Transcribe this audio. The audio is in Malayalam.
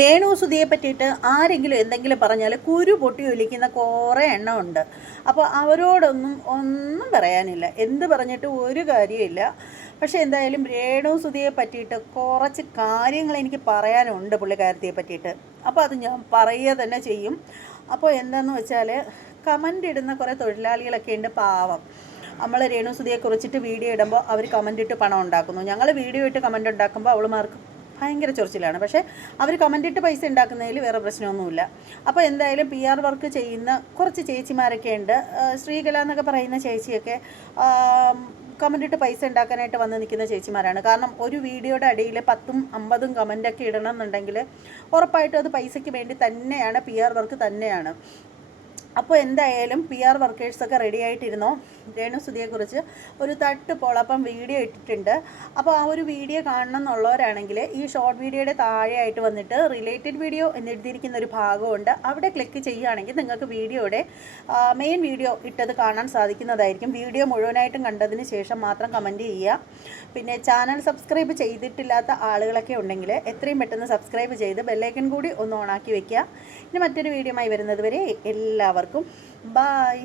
രേണു സുധിയെ പറ്റിയിട്ട് ആരെങ്കിലും എന്തെങ്കിലും പറഞ്ഞാൽ കുരു പൊട്ടി ഒലിക്കുന്ന കുറേ എണ്ണമുണ്ട്. അപ്പോൾ അവരോടൊന്നും പറയാനില്ല, എന്ത് പറഞ്ഞിട്ട് ഒരു കാര്യമില്ല. പക്ഷേ എന്തായാലും രേണു സുധിയെ പറ്റിയിട്ട് കുറച്ച് കാര്യങ്ങൾ എനിക്ക് പറയാനുണ്ട്, പുള്ളിക്കാരത്തിയെ പറ്റിയിട്ട്. അപ്പോൾ അത് ഞാൻ പറയുക തന്നെ ചെയ്യും. അപ്പോൾ എന്താണെന്ന് വെച്ചാൽ, കമൻ്റ് ഇടുന്ന കുറേ തൊഴിലാളികളൊക്കെ ഉണ്ട്, പാവം. നമ്മൾ രേണു സുധിയെ കുറിച്ചിട്ട് വീഡിയോ ഇടുമ്പോൾ അവർ കമൻ്റ് ഇട്ട് പണം ഉണ്ടാക്കുന്നു. ഞങ്ങൾ വീഡിയോ ഇട്ട് കമൻ്റ് ഉണ്ടാക്കുമ്പോൾ അവളുമാർക്ക് ഭയങ്കര ചൊറിച്ചിലാണ്. പക്ഷേ അവർ കമൻ്റ് ഇട്ട് പൈസ ഉണ്ടാക്കുന്നതിൽ വേറെ പ്രശ്നമൊന്നുമില്ല. അപ്പോൾ എന്തായാലും PR വർക്ക് ചെയ്യുന്ന കുറച്ച് ചേച്ചിമാരൊക്കെ ഉണ്ട്. ശ്രീകല എന്നൊക്കെ പറയുന്ന ചേച്ചിയൊക്കെ കമൻ്റ് ഇട്ട് പൈസ ഉണ്ടാക്കാനായിട്ട് വന്ന് നിൽക്കുന്ന ചേച്ചിമാരാണ്. കാരണം ഒരു വീഡിയോയുടെ അടിയിൽ 10ഉം 50ഉം കമൻ്റൊക്കെ ഇടണം എന്നുണ്ടെങ്കിൽ ഉറപ്പായിട്ടും അത് പൈസയ്ക്ക് വേണ്ടി തന്നെയാണ്, PR വർക്ക് തന്നെയാണ്. അപ്പോൾ എന്തായാലും PR വർക്കേഴ്സൊക്കെ റെഡി ആയിട്ടിരുന്നോ. രേണു സുധിയെക്കുറിച്ച് ഒരു തട്ട് പോളപ്പം വീഡിയോ ഇട്ടിട്ടുണ്ട്. അപ്പോൾ ആ ഒരു വീഡിയോ കാണണം എന്നുള്ളവരാണെങ്കിൽ ഈ ഷോർട്ട് വീഡിയോയുടെ താഴെയായിട്ട് വന്നിട്ട് റിലേറ്റഡ് വീഡിയോ എന്നെഴുതിയിരിക്കുന്ന ഒരു ഭാഗമുണ്ട്. അവിടെ ക്ലിക്ക് ചെയ്യുകയാണെങ്കിൽ നിങ്ങൾക്ക് വീഡിയോയുടെ മെയിൻ വീഡിയോ ഇട്ടത് കാണാൻ സാധിക്കുന്നതായിരിക്കും. വീഡിയോ മുഴുവനായിട്ടും കണ്ടതിന് ശേഷം മാത്രം കമൻറ്റ് ചെയ്യുക. പിന്നെ ചാനൽ സബ്സ്ക്രൈബ് ചെയ്തിട്ടില്ലാത്ത ആളുകളൊക്കെ ഉണ്ടെങ്കിൽ എത്രയും പെട്ടെന്ന് സബ്സ്ക്രൈബ് ചെയ്ത് ബെല്ലൈക്കൺ കൂടി ഒന്ന് ഓണാക്കി വെക്കുക. ഇനി മറ്റൊരു വീഡിയോയുമായി വരുന്നത് വരെ എല്ലാവർക്കും ബൈ.